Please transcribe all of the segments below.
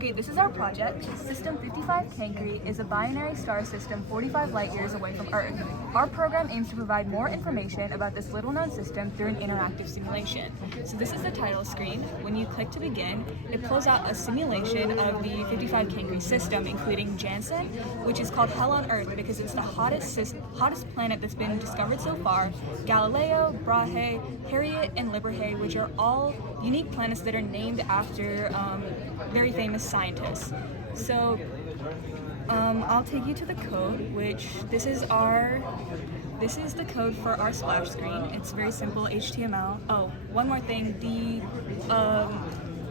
Okay, this is our project. System 55 Cancri is a binary star system 45 light years away from Earth. Our program aims to provide more information about this little-known system through an interactive simulation. So this is the title screen. When you click to begin, it pulls out a simulation of the 55 Cancri system, including Janssen, which is called Hell on Earth because it's the hottest planet that's been discovered so far, Galileo, Brahe, Harriet, and Librahe, which are all unique planets that are named after very famous scientists. So I'll take you to the code, which this is the code for our splash screen. It's very simple HTML. Oh, one more thing, the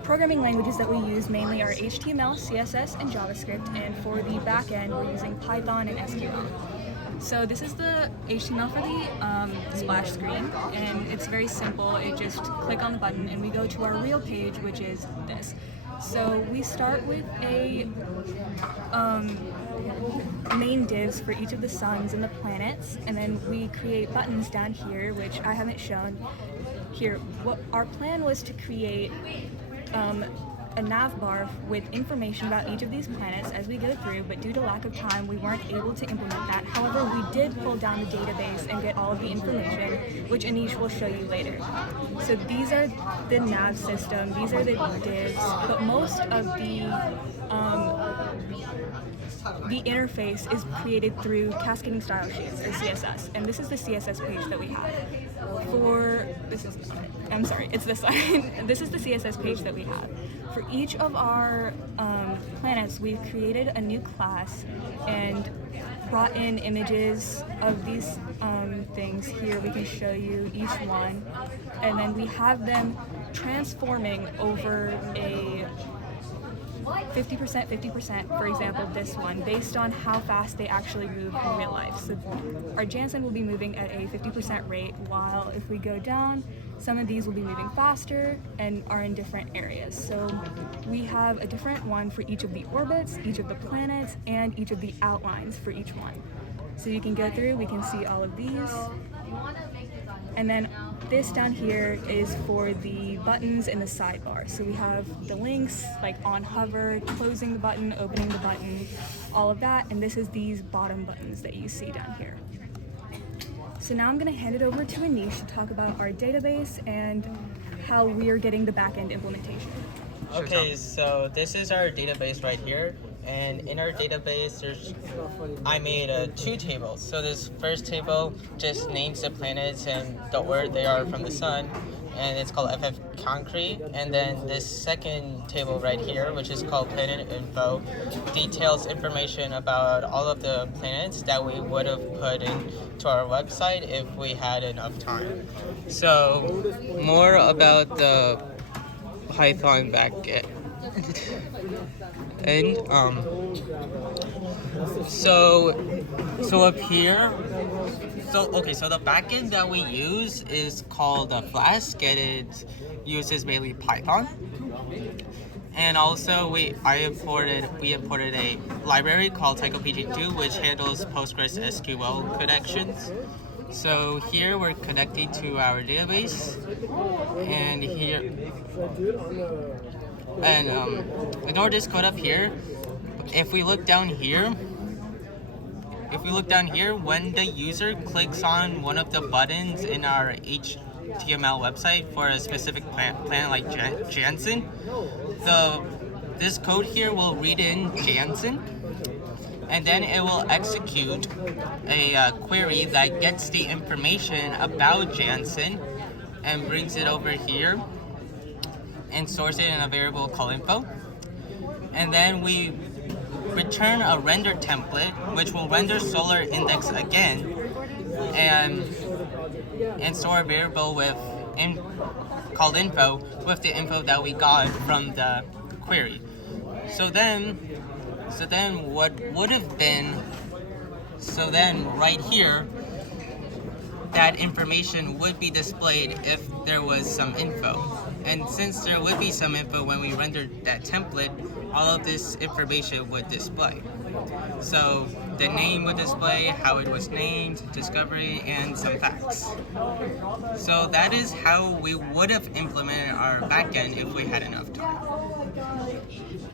programming languages that we use mainly are HTML, CSS, and JavaScript, and for the backend we're using Python and SQL. So this is the HTML for the splash screen, and it's very simple. It just click on the button and we go to our real page, which is this. So we start with a main divs for each of the suns and the planets, and then we create buttons down here, which I haven't shown here. What our plan was to create a nav bar with information about each of these planets as we go through, but due to lack of time we weren't able to implement that. However, we did pull down the database and get all of the information, which Anish will show you later. So these are the nav system, these are the divs, but most of the interface is created through cascading style sheets, or CSS, and this is the CSS page that we have. This is the CSS page that we have. For each of our planets, we've created a new class and brought in images of these things. Here we can show you each one, and then we have them transforming over a 50%, for example, this one, based on how fast they actually move in real life. So our Janssen will be moving at a 50% rate, while if we go down, some of these will be moving faster and are in different areas. So we have a different one for each of the orbits, each of the planets, and each of the outlines for each one. So you can go through, we can see all of these. And then this down here is for the buttons in the sidebar. So we have the links, like on hover, closing the button, opening the button, all of that. And this is these bottom buttons that you see down here. So now I'm going to hand it over to Anish to talk about our database and how we are getting the backend implementation. Okay, so this is our database right here. And in our database, I made two tables. So this first table just names the planets and where they are from the sun, and it's called FF Cancri. And then this second table right here, which is called Planet Info, details information about all of the planets that we would have put into our website if we had enough time. So more about the Python backend. And so up here, so the backend that we use is called Flask, and it uses mainly Python. And also we imported a library called TychoPG2, which handles Postgres SQL connections. So here we're connecting to our database, and here, and ignore this code up here. If we look down here, when the user clicks on one of the buttons in our HTML website for a specific planet like Janssen, this code here will read in Janssen, and then it will execute a query that gets the information about Janssen and brings it over here and stores it in a variable called info. And then we return a render template, which will render solar index again and store a variable called info with the info that we got from the query. So then right here, that information would be displayed if there was some info. And since there would be some info when we rendered that template, all of this information would display. So the name would display, how it was named, discovery, and some facts. So that is how we would have implemented our backend if we had enough time.